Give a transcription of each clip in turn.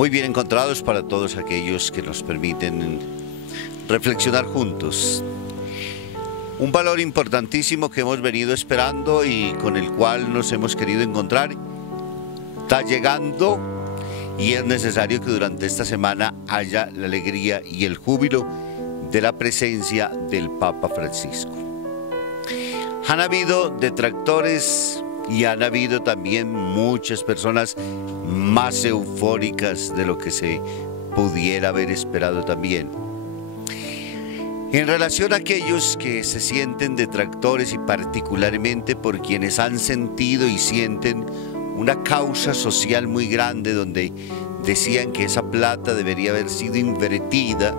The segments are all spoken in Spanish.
muy bien encontrados para todos aquellos que nos permiten reflexionar juntos. Un valor importantísimo que hemos venido esperando y con el cual nos hemos querido encontrar está llegando, y es necesario que durante esta semana haya la alegría y el júbilo de la presencia del Papa Francisco. Han habido detractores y han habido también muchas personas más eufóricas de lo que se pudiera haber esperado también. En relación a aquellos que se sienten detractores y particularmente por quienes han sentido y sienten una causa social muy grande donde decían que esa plata debería haber sido invertida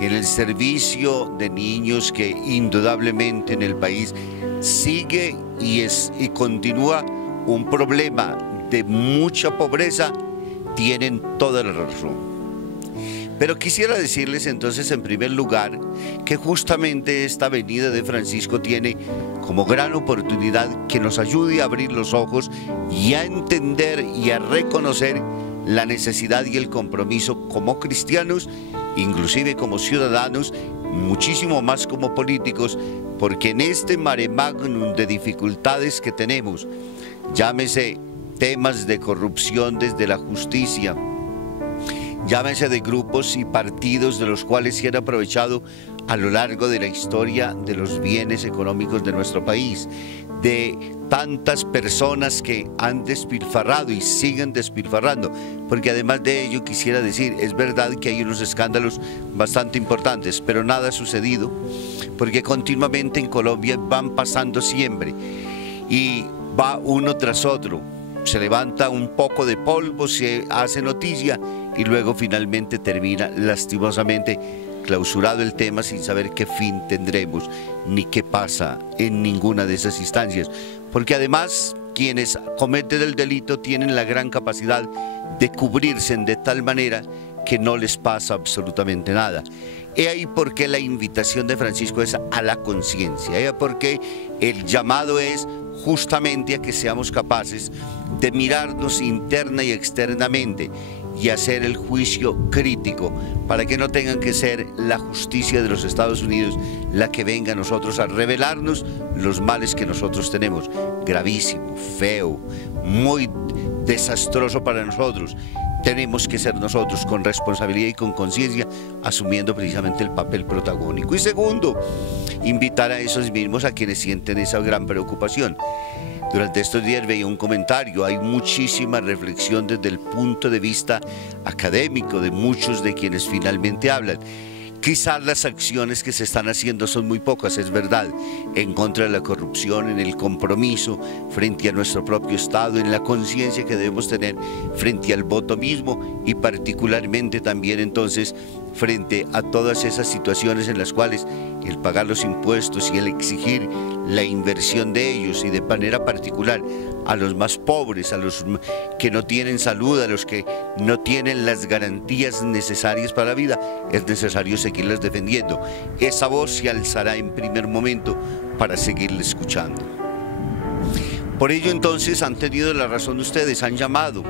en el servicio de niños que indudablemente en el país sigue y continúa un problema de mucha pobreza, tienen toda la razón. Pero quisiera decirles entonces en primer lugar que justamente esta venida de Francisco tiene como gran oportunidad que nos ayude a abrir los ojos y a entender y a reconocer la necesidad y el compromiso como cristianos, inclusive como ciudadanos, muchísimo más como políticos, porque en este mare magnum de dificultades que tenemos, llámese temas de corrupción desde la justicia, llámese de grupos y partidos de los cuales se han aprovechado a lo largo de la historia de los bienes económicos de nuestro país, de tantas personas que han despilfarrado y siguen despilfarrando, porque además de ello quisiera decir, es verdad que hay unos escándalos bastante importantes, pero nada ha sucedido, porque continuamente en Colombia van pasando siempre y va uno tras otro. Se levanta un poco de polvo, se hace noticia y luego finalmente termina lastimosamente clausurado el tema sin saber qué fin tendremos ni qué pasa en ninguna de esas instancias. Porque además quienes cometen el delito tienen la gran capacidad de cubrirse de tal manera que no les pasa absolutamente nada. He ahí por qué la invitación de Francisco es a la conciencia, he ahí por qué el llamado es justamente a que seamos capaces de mirarnos interna y externamente y hacer el juicio crítico para que no tengan que ser la justicia de los Estados Unidos la que venga a nosotros a revelarnos los males que nosotros tenemos. Gravísimo, feo, muy desastroso para nosotros. Tenemos que ser nosotros con responsabilidad y con conciencia asumiendo precisamente el papel protagónico. Y segundo, invitar a esos mismos a quienes sienten esa gran preocupación. Durante estos días veía un comentario, hay muchísima reflexión desde el punto de vista académico de muchos de quienes finalmente hablan. Quizás las acciones que se están haciendo son muy pocas, es verdad, en contra de la corrupción, en el compromiso frente a nuestro propio Estado, en la conciencia que debemos tener frente al voto mismo y particularmente también entonces frente a todas esas situaciones en las cuales el pagar los impuestos y el exigir la inversión de ellos y de manera particular a los más pobres, a los que no tienen salud, a los que no tienen las garantías necesarias para la vida, es necesario seguirlas defendiendo. Esa voz se alzará en primer momento para seguirla escuchando. Por ello entonces han tenido la razón ustedes, han llamado,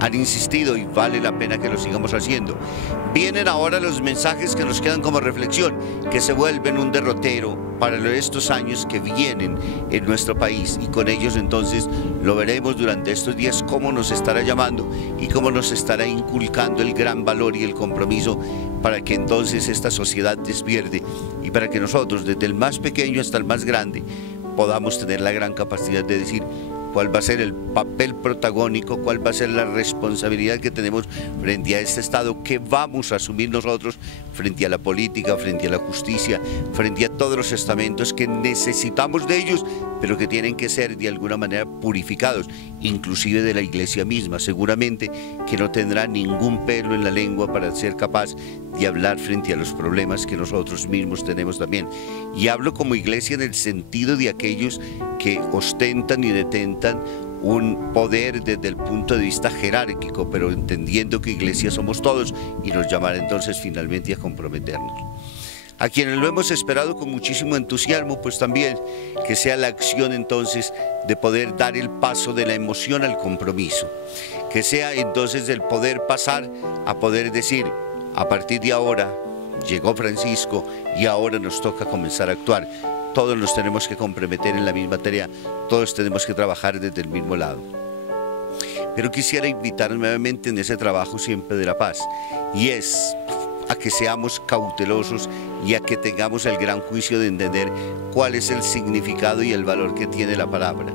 han insistido y vale la pena que lo sigamos haciendo. Vienen ahora los mensajes que nos quedan como reflexión, que se vuelven un derrotero para estos años que vienen en nuestro país y con ellos entonces lo veremos durante estos días cómo nos estará llamando y cómo nos estará inculcando el gran valor y el compromiso para que entonces esta sociedad despierte y para que nosotros desde el más pequeño hasta el más grande podamos tener la gran capacidad de decir cuál va a ser el papel protagónico, cuál va a ser la responsabilidad que tenemos frente a este Estado, qué vamos a asumir nosotros frente a la política, frente a la justicia, frente a todos los estamentos que necesitamos de ellos, pero que tienen que ser de alguna manera purificados, inclusive de la Iglesia misma. Seguramente que no tendrá ningún pelo en la lengua para ser capaz de hablar frente a los problemas que nosotros mismos tenemos también. Y hablo como Iglesia en el sentido de aquellos que ostentan y detentan un poder desde el punto de vista jerárquico, pero entendiendo que Iglesia somos todos y nos llamará entonces finalmente a comprometernos. A quienes lo hemos esperado con muchísimo entusiasmo, pues también que sea la acción entonces de poder dar el paso de la emoción al compromiso. Que sea entonces el poder pasar a poder decir, a partir de ahora llegó Francisco y ahora nos toca comenzar a actuar. Todos nos tenemos que comprometer en la misma tarea, todos tenemos que trabajar desde el mismo lado. Pero quisiera invitar nuevamente en ese trabajo siempre de la paz, y es a que seamos cautelosos y a que tengamos el gran juicio de entender cuál es el significado y el valor que tiene la palabra.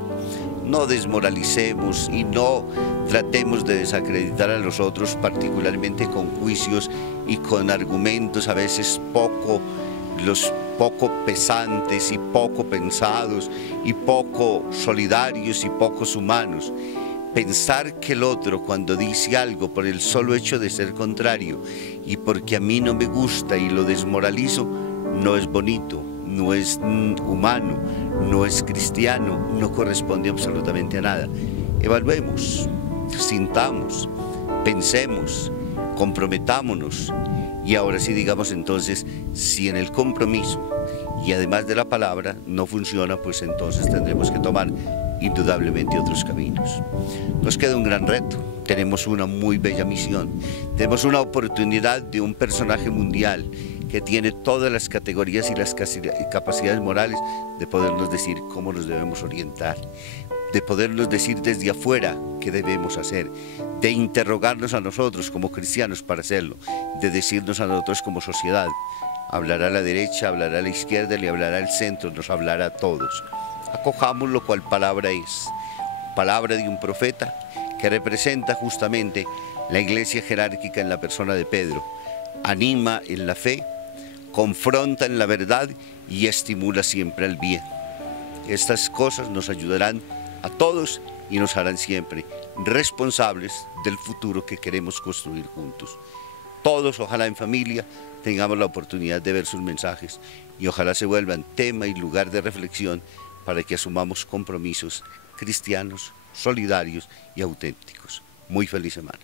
No desmoralicemos y no tratemos de desacreditar a los otros, particularmente con juicios y con argumentos a veces poco pesantes y poco pensados y poco solidarios y pocos humanos. Pensar que el otro, cuando dice algo por el solo hecho de ser contrario y porque a mí no me gusta y lo desmoralizo, no es bonito, no es humano, no es cristiano, no corresponde absolutamente a nada. Evaluemos, sintamos, pensemos, comprometámonos y ahora sí digamos entonces, si en el compromiso y además de la palabra no funciona, pues entonces tendremos que tomar indudablemente otros caminos. Nos queda un gran reto, tenemos una muy bella misión, tenemos una oportunidad de un personaje mundial que tiene todas las categorías y las capacidades morales de podernos decir cómo nos debemos orientar, de podernos decir desde afuera qué debemos hacer, de interrogarnos a nosotros como cristianos para hacerlo, de decirnos a nosotros como sociedad. Hablará a la derecha, hablará a la izquierda, le hablará al centro, nos hablará a todos. Acojamos lo cual palabra es, palabra de un profeta que representa justamente la iglesia jerárquica en la persona de Pedro, anima en la fe, confronta en la verdad y estimula siempre al bien. Estas cosas nos ayudarán a todos y nos harán siempre responsables del futuro que queremos construir juntos. Todos, ojalá en familia, tengamos la oportunidad de ver sus mensajes y ojalá se vuelvan tema y lugar de reflexión para que asumamos compromisos cristianos, solidarios y auténticos. Muy feliz semana.